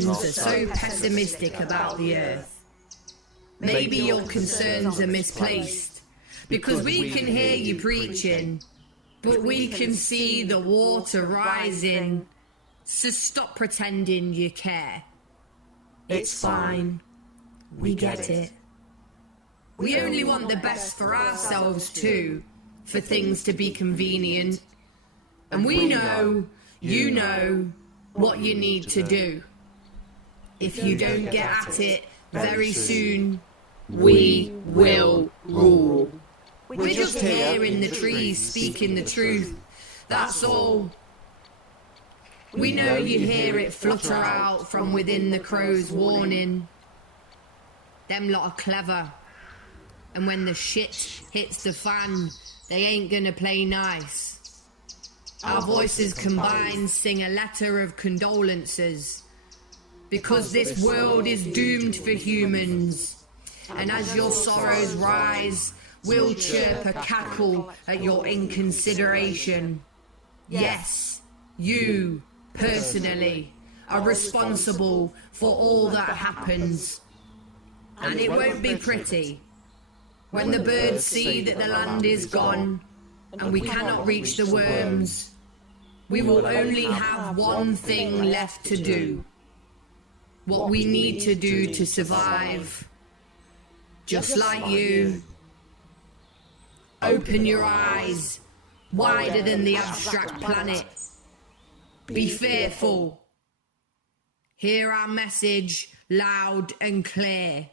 humans are so pessimistic about the earth. Maybe your concerns are misplaced, because we can hear you preaching, but we can see the water rising. So stop pretending you care. It's fine. We get it. We only want the best for ourselves too, for things to be convenient. And we know, you know, what you need to do. If you don't get at it very soon, we will rule. We're just here in the trees speaking the truth, that's all. We know you hear it flutter out from within the crow's warning. Them lot are clever, and when the shit hits the fan, they ain't gonna play nice. Our voices combined sing a letter of condolences, because this world is doomed for humans, and as your sorrows rise, we'll chirp a cackle at your inconsideration. Yes, you, personally, are responsible for all that happens. And it won't be pretty when the birds see that the land is gone and we cannot reach the worms. We will only have one thing left to do. What we need to do to survive. Just like you. Open your eyes, wider than the abstract planet. Be fearful. Hear our message loud and clear.